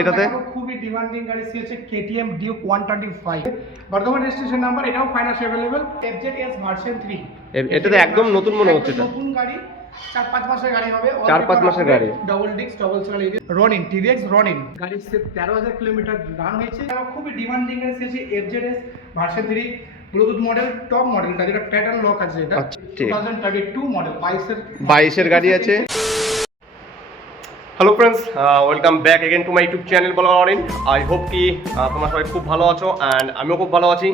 এটাতে খুবই ডিমান্ডিং গাড়ি সিএচএ কেটিএম ডিউক 125 বর্তমান রেজিস্ট্রেশন নাম্বার, এটাও ফাইন্যান্স अवेलेबल এফজেডএস ভার্সন 3। এটাতে একদম নতুন মনে হচ্ছে। এটা নতুন গাড়ি, 4-5 মাসের গাড়ি হবে। 4-5 মাসের গাড়ি, double disc double channel ABS Ronin TVS Ronin গাড়ি সির্ফ 13000 কিলোমিটার রান হয়েছে। খুবই ডিমান্ডিং গাড়ি সিএচএ FZS version 3 Bluetooth model, top মডেলটা যেটা প্যাটার্ন লক আছে। এটা 2022 মডেল 22 এর গাড়ি আছে। Hello friends, welcome back again to my YouTube channel বলারিন। আই হোপ কি তোমরা সবাই খুব ভালো আছো অ্যান্ড আমিও খুব ভালো আছি।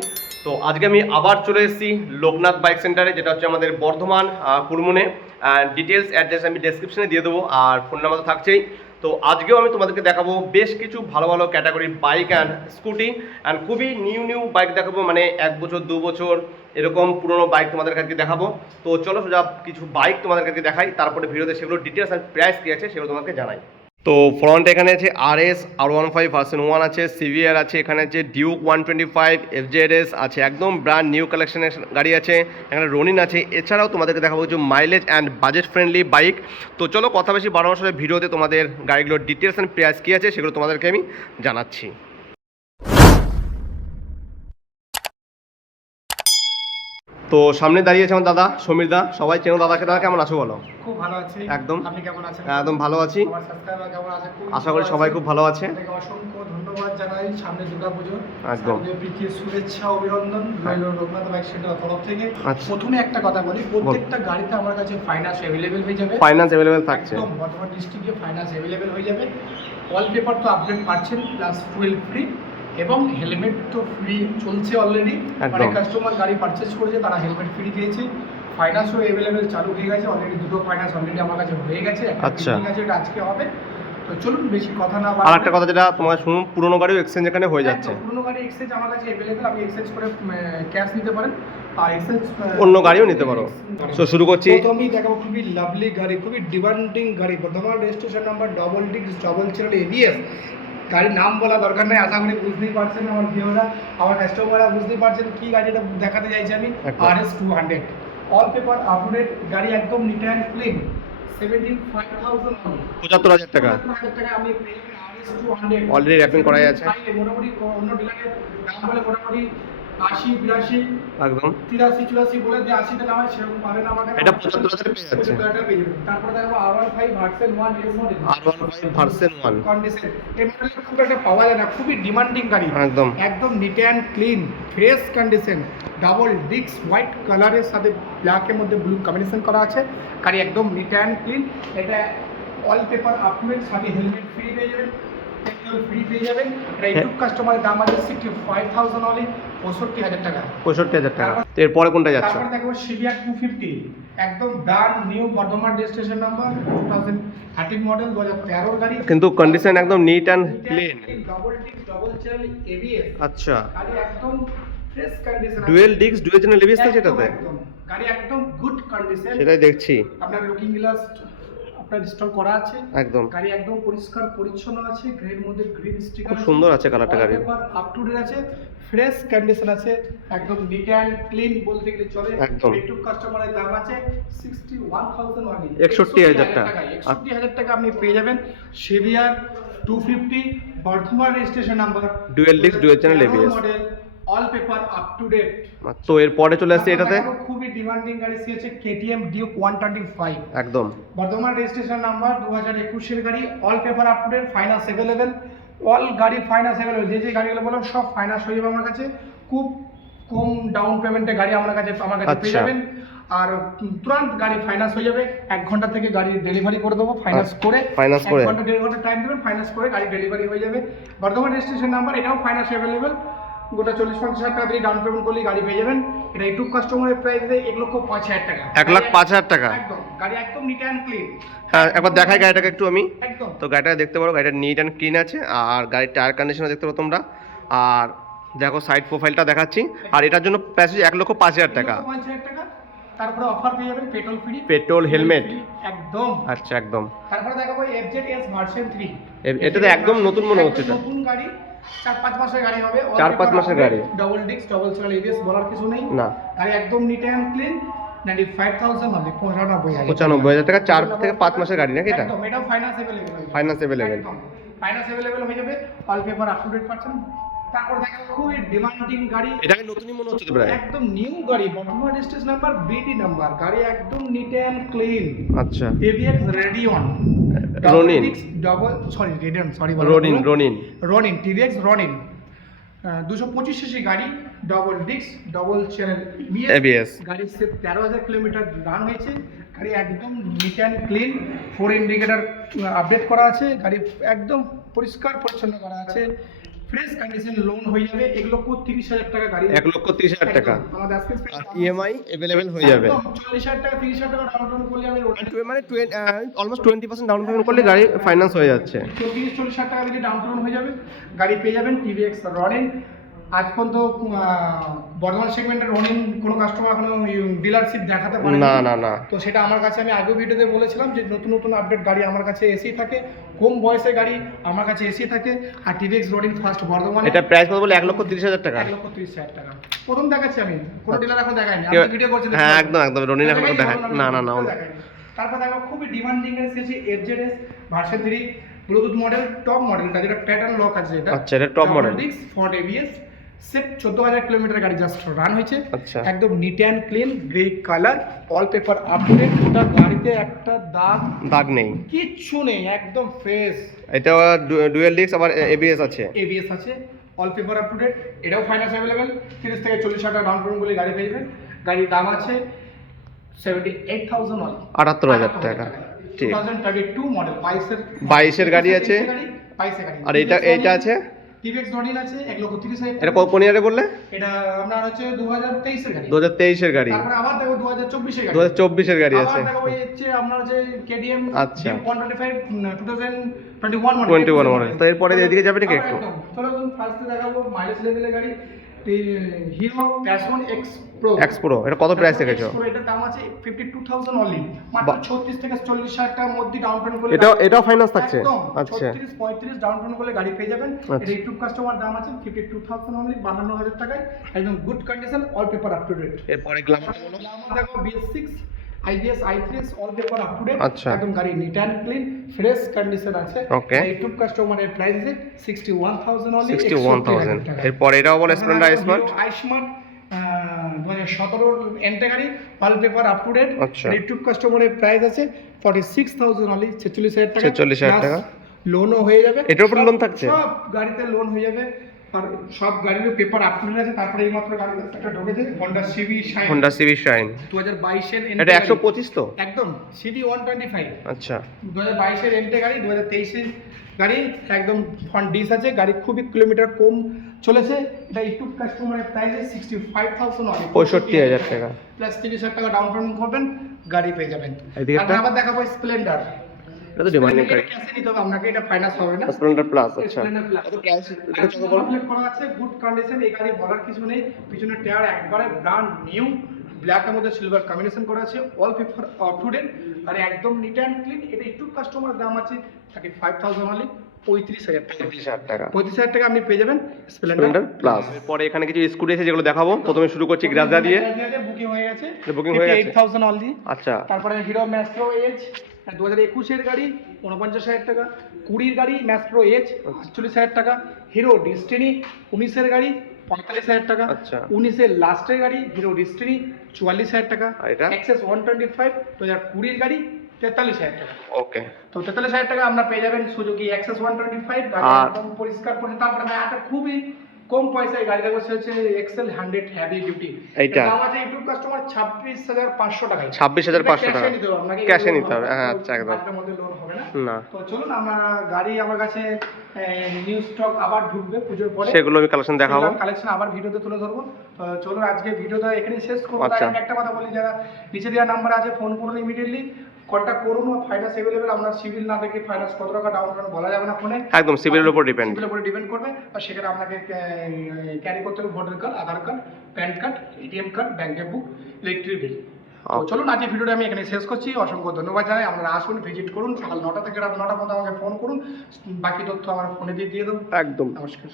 তো আজকে আমি আবার চলে এসেছি লোকনাথ বাইক সেন্টারে, যেটা হচ্ছে আমাদের বর্ধমান কুরমুনে। অ্যান্ড ডিটেলস অ্যাড্রেস আমি ডেসক্রিপশনে দিয়ে দেবো, আর ফোন নাম্বার তো থাকছেই। তো আজকেও আমি তোমাদেরকে দেখাবো বেশ কিছু ভালো ভালো ক্যাটাগরির বাইক অ্যান্ড স্কুটি, অ্যান্ড খুবই নিউ বাইক দেখাবো, মানে 1 বছর 2 বছর এরকম পুরোনো বাইক তোমাদের কাছে দেখাবো। তো চলো সোজা কিছু বাইক তোমাদের কাছে দেখাই, তারপরে ভিডিওতে সেগুলো ডিটেলস আর প্রাইস কী আছে সেগুলো তোমাকে জানাই। তো ফ্রন্ট এখানে আছে RS R15 ভার্সন 1 আছে, সিভিআর আছে, এখানে আছে ডিউক 125, এফজেডএস আছে, একদম ব্র্যান্ড নিউ কালেকশনের গাড়ি আছে, এখানে রনিন আছে। এছাড়াও তোমাদেরকে দেখাবো কিছু mileage and budget friendly bike. তো চলো কথা বেশি বাড়ানোর সাথে ভিডিওতে তোমাদের গাড়িগুলোর ডিটেলস অ্যান্ড প্রাইস কী আছে সেগুলো তোমাদেরকে আমি জানাচ্ছি। তো সামনে দাঁড়িয়েছে আমার দাদা সমীর দা, সবাই চেনো দাদাকে। দাদা কেমন আছো বলো? খুব ভালো আছি। একদম। আপনি কেমন আছেন? একদম ভালো আছি। আমার সাবস্ক্রাইবার কেমন আছে? আশা করি সবাই খুব ভালো আছে। আপনাকে অসংখ্য ধন্যবাদ জানাই। সামনে দুর্গাপুজো, একদম প্রীতি শুভেচ্ছা অভিনন্দন রইল লোকনাথ বাইক সেন্টার তরফ থেকে। আচ্ছা। প্রথমে একটা কথা বলি, প্রত্যেকটা গাড়িতে আমার কাছে ফাইন্যান্স अवेलेबल হয়ে যাবে। ফাইন্যান্স अवेलेबल থাকছে, একদম বর্তমান ডিস্ট্রিক্টে ফাইন্যান্স अवेलेबल হয়ে যাবে। অল পেপার তো আপডেট পাচ্ছেন, প্লাস ফুয়েল ফ্রি এবং হেলমেট তো ফ্রি চলছে অলরেডি। অনেক কাস্টমার গাড়ি পারচেজ করেছে, তারা হেলমেট ফ্রি পেয়েছে। ফাইন্যান্সও अवेलेबल চালু হয়ে গেছে অলরেডি, দুটো ফাইন্যান্স অলরেডি আমার কাছে হয়ে গেছে। আচ্ছা, এটা আজকে হবে। তো চলুন বেশি কথা না আর একটা কথা যেটা তোমার শুনুন, পুরনো গাড়িও এক্সচেঞ্জ এখানে হয়ে যাচ্ছে। পুরনো গাড়ি এক্সচেঞ্জ আমার কাছে अवेलेबल, আপনি এক্সচেঞ্জ করে ক্যাশ নিতে পারেন আর এক্সচেঞ্জ অন্য গাড়িও নিতে পারো। সো শুরু করছি। প্রথমেই দেখাবো খুবই লাভলি গাড়ি, খুবই ডিমান্ডিং গাড়ি, Bardhaman registration number, double disc double channel ABS. গাড়ির নাম বলা দরকার নেই, আশা করি বুঝতেই পারছেন আমার ভিউরা, আমার কাস্টমাররা বুঝতেই পারছেন কি গাড়িটা দেখাতে চাইছি আমি। RS 200 অল পেপার আপডেট গাড়ি, একদম নিট অ্যান্ড ক্লিন। 75,000 টাকা আপনি RS 200 অলরেডি র্যাপিং করাই আছে। মোটামুটি অন্য ডিলারের দাম বলে মোটামুটি 80-82 একদম 83-84 বলে যে 80 তে নামায়, সেরকম পাবেন আমার কাছে। এটা 75,000 পেয়ে যাচ্ছে। তারপরে দেখো R15 version 1 S model, R15 version 1 condition. এই মডেলটা খুব একটা পাওয়া যায় না, খুবই ডিমান্ডিং গাড়ি। একদম একদম neat and clean, fresh condition, double disc, white কালারের সাথে ব্ল্যাকের মধ্যে ব্লু কম্বিনেশন করা আছে। গাড়ি একদম নিট অ্যান্ড ক্লিন। এটা অল পেপার আপডেট, সাথে হেলমেট ফ্রি পেয়ে যাবেন, পেট্রোল ফ্রি পেয়ে যাবেন। এটা ইউটিউব কাস্টমারের দাম আছে 65,000 অনলি, 65,000 টাকা। 65,000 টাকা। এরপরে কোনটা যাচ্ছে? তারপর দেখো সিভিআর 250, একদম brand new Bardhaman registration number, 2013 model, 2013 গাড়ি, কিন্তু কন্ডিশন একদম neat and clean. Double disc double channel ABS. আচ্ছা, গাড়ি একদম fresh condition, dual disc dual channel ABS আছে এটাতে। একদম গাড়ি একদম গুড কন্ডিশন, সেটাই দেখছি। আপনার লুকিং গ্লাস আপনার ইনস্টল করা আছে। একদম গাড়ি একদম পরিষ্কার পরিচ্ছন্ন আছে, গ্রের মধ্যে গ্রিন স্টিকার, খুব সুন্দর আছে কালারটা গাড়ি, আপ টু ডেট আছে, ফ্রেশ কন্ডিশন আছে, একদম নিট অ্যান্ড ক্লিন বলতে গেলে চলে। একদম ইউটিউব কাস্টমারের দাম আছে 61,000 অনলি, 61,000 টাকা। 61,000 টাকা আপনি পেয়ে যাবেন CVR 250 Bardhaman registration number, dual disc dual channel ABS model, all paper up to date. তো এরপরে চলে আসছে এটাতে খুবই ডিমান্ডিং গাড়ি সিএচএ কেটিএম ডিউক 125, একদম বর্ধমান রেজিস্ট্রেশন নাম্বার, 2021 এর গাড়ি, all paper up to date, finance available. All গাড়ি ফাইন্যান্স अवेलेबल, যে গাড়িগুলো বললাম সব ফাইন্যান্স হয়ে যাবে আমার কাছে। খুব কম ডাউন পেমেন্টে গাড়ি আমার কাছে পেয়ে যাবেন, আর তুরন্ত গাড়ি ফাইন্যান্স হয়ে যাবে। 1 ঘন্টা থেকে গাড়ি ডেলিভারি করে দেবো, ফাইন্যান্স করে। 1 ঘন্টা 1.5 ঘন্টা টাইম দেবেন, ফাইন্যান্স করে গাড়ি ডেলিভারি হয়ে যাবে। বর্ধমান রেজিস্ট্রেশন নাম্বার, এটাও ফাইন্যান্স अवेलेबल। গোটা 40-50 টাকা দিয়ে ডাউন পেমেন্ট করলে গাড়ি পেয়ে যাবেন। এটা ইউটিউব কাস্টমারের প্রাইস দেয় 1,05,000 টাকা। 1,05,000 টাকা একদম গাড়ি একদম নিট অ্যান্ড ক্লিন। হ্যাঁ, একবার দেখাই গাড়িটাকে একটু আমি। একদম তো গাড়িটা দেখতে পারো, গাড়িটা নিট অ্যান্ড ক্লিন আছে, আর গাড়ির টায়ার কন্ডিশনও দেখতে পারো তোমরা। আর দেখো সাইড প্রোফাইলটা দেখাচ্ছি। আর এটার জন্য প্যাসেজ 1,05,000 টাকা। 1,05,000 টাকা। তারপরে অফার পেয়ে যাবেন পেট্রোল ফ্রি, পেট্রোল হেলমেট একদম। আচ্ছা, একদম। তারপরে দেখাবো এফজেডএস ভার্সন 3। এটাতে একদম নতুন মনে হচ্ছে। এটা নতুন গাড়ি, 4-5 মাসের গাড়ি হবে। 4-5 মাসের গাড়ি, double disc double channel ABS, বলার কিছু নেই না। গাড়ি একদম নিট অ্যান্ড ক্লিন। 95,000 হবে, 95,000 95,000 টাকা, 4 থেকে 5 মাসের গাড়ি নাকি এটা? একদম, এটাও finance available. Finance available. Finance available হয়ে যাবে, all paper up to date পাচ্ছেন। তারপর দেখা খুবই ডিমান্ডিং গাড়ি, এটাকে নতুনই মনে হচ্ছে তো প্রায়। একদম নিউ গাড়ি, বর্তমান রেজিস্ট্রেশন নাম্বার বিটি নাম্বার, গাড়ি একদম নিট অ্যান্ড ক্লিন। আচ্ছা, TVS Radeon Ronin, Ronin TVS Ronin 225 CC গাড়ি, double disc, double channel ABS, গাড়ি সে 13,000 কিলোমিটার রান হয়েছে। গাড়ি একদম neat and clean, 4 indicator update করা আছে, গাড়ি একদম পরিষ্কার পরিচ্ছন্ন করা আছে, ফ্রেশ কন্ডিশন, লোন হয়ে যাবে 1,30,000 টাকা গাড়ি, 1,30,000 টাকা। আমাদের আজকে আর EMI अवेलेबल হয়ে যাবে। 40,000 টাকা 30,000 টাকা ডাউন পেমেন্ট করলে আমি মানে অলমোস্ট 20% ডাউন পেমেন্ট করলে গাড়ি ফাইন্যান্স হয়ে যাচ্ছে। 40,000 টাকা দিলে ডাউন পেমেন্ট হয়ে যাবে, গাড়ি পেয়ে যাবেন টিভিএক্স রনিন। আজ পর্যন্ত বর্ধমান সেগমেন্টের রনিন কোনো কাস্টমার এখনো ডিলারশিপ দেখাতে পারে না। তো সেটা আমার কাছে, আমি আগেও ভিডিওতে বলেছিলাম যে নতুন নতুন আপডেট গাড়ি আমার কাছে এসেই থাকে, কম বয়সের গাড়ি আমার কাছে এসেই থাকে। আর টিভিএক্স রনিন ফার্স্ট বর্ধমানে, এটা প্রাইস কত বলে? 1,30,000 টাকা। 1,30,000 টাকা প্রথম দেখাচ্ছি আমি, কোনো ডিলার এখন দেখায়নি, আমি ভিডিও করছি। হ্যাঁ একদম রনিন এখন দেখায় না। তারপর দেখো খুবই ডিমান্ডিং এসেছে FZS version 3 Bluetooth model, top মডেলটা যেটা প্যাটার্ন লক আছে, এটা আচ্ছা, এটা top model, Ford ABS, shift 14,000 kilometre গাড়ি জাস্ট রান হয়েছে। আচ্ছা, একদম neat and clean, grey colour, all paper update, ওটা গাড়িতে একটা দাগ নেই, কিচ্ছু নেই, একদম ফ্রেশ। এটা ডুয়াল ডিস্ক আবার ABS আছে, এবিএস আছে, all paper up to date. এটাও ফাইন্যান্স অ্যাভেলেবেল, 30 থেকে 40,000 টাকা ডাউন পেমেন্ট করলে গাড়ি পেয়ে যাবেন। গাড়ির দাম আছে 78,000 অনলি, 78,000 টাকা। ঠিক, 2032 মডেল, 22 এর গাড়ি আছে। 22 এর গাড়ি। আর এটা আছে টিভিএক্স রনিন আছে 1,30,000 এটা কোন ইয়ারে বললে? এটা আপনার হচ্ছে 2023 এর গাড়ি, 2023 এর গাড়ি। তারপরে আবার দেখো 2024 এর গাড়ি, 2024 এর গাড়ি আছে। আবার দেখো এই হচ্ছে আপনার যে কেডিএম আচ্ছা, 125 2021 মডেল, 21 মডেল। তো এরপরে এদিকে যাবে নাকি একটু? চলো ফার্স্টে দেখাবো মাইলেজ লেভেলের গাড়ি, হিরো প্যাশন এক্স প্রো। এটা কত প্রাইস রেখেছো? এটার দাম আছে 52,000 অনলি, মাত্র 36 থেকে 40,000 টাকার মধ্যে ডাউন পেমেন্ট করলে এটাও ফাইন্যান্স থাকছে? আচ্ছা, 36-35 ডাউন পেমেন্ট করলে গাড়ি পেয়ে যাবেন। এটা ইউটিউব কাস্টমার দাম আছে 52,000 অনলি, 52,000 টাকায়, একদম good condition, all paper up to date. এরপরে গ্ল্যামার বলো। গ্ল্যামার দেখো BS6 IBS i3 all paper up to date, আচ্ছা, একদম গাড়ি neat and clean, fresh condition আছে। ওকে, ইউটিউব কাস্টমারের প্রাইস আছে 61,000 অনলি, 61,000। এরপরে এটাও বলে স্প্লেন্ডার আইস্মার্ট 2017 এন্টে গাড়ি, all paper up to date. আচ্ছা, ইউটিউব কাস্টমারের প্রাইস আছে 46,000 অনলি, 46,000 টাকা। 46,000 টাকা লোনও হয়ে যাবে, এটার উপর লোন থাকছে, সব গাড়িতে লোন হয়ে যাবে। আর সব গাড়ির পেপার আপ টু ডেট আছে। তারপরে এই মাত্র গাড়ি একটা ঢুকেছে Honda CB Shine 2022 এর এটা 125 তো একদম CB 125। আচ্ছা, 2022 এর এন্টে গাড়ি, 2023 এর গাড়ি, একদম ফ্রন্ট ডিস আছে, গাড়ি খুবই কিলোমিটার কম চলেছে। এটা ইউটিউব কাস্টমারের প্রাইস 65,000 অনলি, 65,000 টাকা প্লাস 30,000 টাকা ডাউন পেমেন্ট করবেন, গাড়ি পেয়ে যাবেন। এদিকে তারপর আবার দেখাবো স্প্লেন্ডার, এটা তো ডিমান্ডিং গাড়ি, ক্যাশে নিতে হবে আপনাকে, এটা ফাইন্যান্স হবে না। Splendor plus. আচ্ছা, স্প্লেন্ডার প্লাস কত প্রাইস রেখেছো বলো? আপডেট করা আছে, গুড কন্ডিশন, এই গাড়ি বলার কিছু নেই। পিছনে টায়ার একবারে ব্র্যান্ড নিউ, ব্ল্যাক এর মধ্যে সিলভার কম্বিনেশন করা আছে, all paper up to date, আর একদম নিট অ্যান্ড ক্লিন। এটা ইউটিউব কাস্টমার দাম আছে 35,000 অনলি, 35,000 টাকা। 35,000 টাকা আপনি পেয়ে যাবেন স্প্লেন্ডার প্লাস। এরপরে এখানে কিছু স্কুটি আছে যেগুলো দেখাবো। প্রথমে শুরু করছি গ্রাজা দিয়ে, বুকিং হয়ে গেছে, বুকিং হয়ে গেছে 58,000 অনলি। আচ্ছা, তারপরে হিরো ম্যাস্ট্রো এজ 2021 এর গাড়ি 49,000 টাকা, 20 এর গাড়ি ম্যাস্ট্রো এজ 48,000 টাকা, হিরো ডেস্টিনি 19 এর গাড়ি 45,000 টাকা, আচ্ছা, 19 এর লাস্টের গাড়ি হিরো ডেস্টিনি 44,000 টাকা, এটা এক্সএস 125 2020 এর গাড়ি 43,000 টাকা। ওকে, তো 43,000 টাকা আমরা পেয়ে যাবেন সুজুকি এক্সএস 125, গাড়ি একদম পরিষ্কার করে। তারপরে একটা খুবই কম পয়সায় গাড়ি দেখো, হচ্ছে এক্সেল 100 হেভি ডিউটি, এইটা দাম আছে ইউটিউব কাস্টমার 26,500 টাকা, 26,500 টাকা ক্যাশে নিতে হবে। হ্যাঁ, আচ্ছা, একদম এর মধ্যে লোন হবে না। না, তো চলুন, আমরা গাড়ি আমার কাছে নিউ স্টক আবার ঢুকবে পুজোর পরে, সেগুলো আমি কালেকশন দেখাবো, কালেকশন আবার ভিডিওতে তুলে ধরবো। তো চলুন আজকে ভিডিওটা এখানেই শেষ করব। আচ্ছা, আমি একটা কথা বলি, যারা নিচে দেওয়া নাম্বার আছে ফোন করুন, ইমিডিয়েটলি কন্ট্যাক্ট করুন। ফাইন্যান্স অ্যাভেলেবেল, আমরা সিভিল না দেখে ফাইন্যান্স কত টাকা ডাউন পেমেন্ট বলা যাবে না ফোনে, একদম সিভিলের উপর ডিপেন্ড, সিভিলের উপর ডিপেন্ড করবে। আর সেখানে আপনাকে ক্যারি করতে হবে voter card, Aadhaar card, PAN card, ATM card, ব্যাংকের বুক, ইলেকট্রিক বিল। চলুন আজকে ভিডিওটা আমি এখানে শেষ করছি। অসংখ্য ধন্যবাদ জানাই। আপনারা আসুন, ভিজিট করুন, সকাল 9টা থেকে রাত 9টা পর্যন্ত আমাকে ফোন করুন, বাকি তথ্য আমার ফোনে দিয়ে দেবো। একদম। নমস্কার।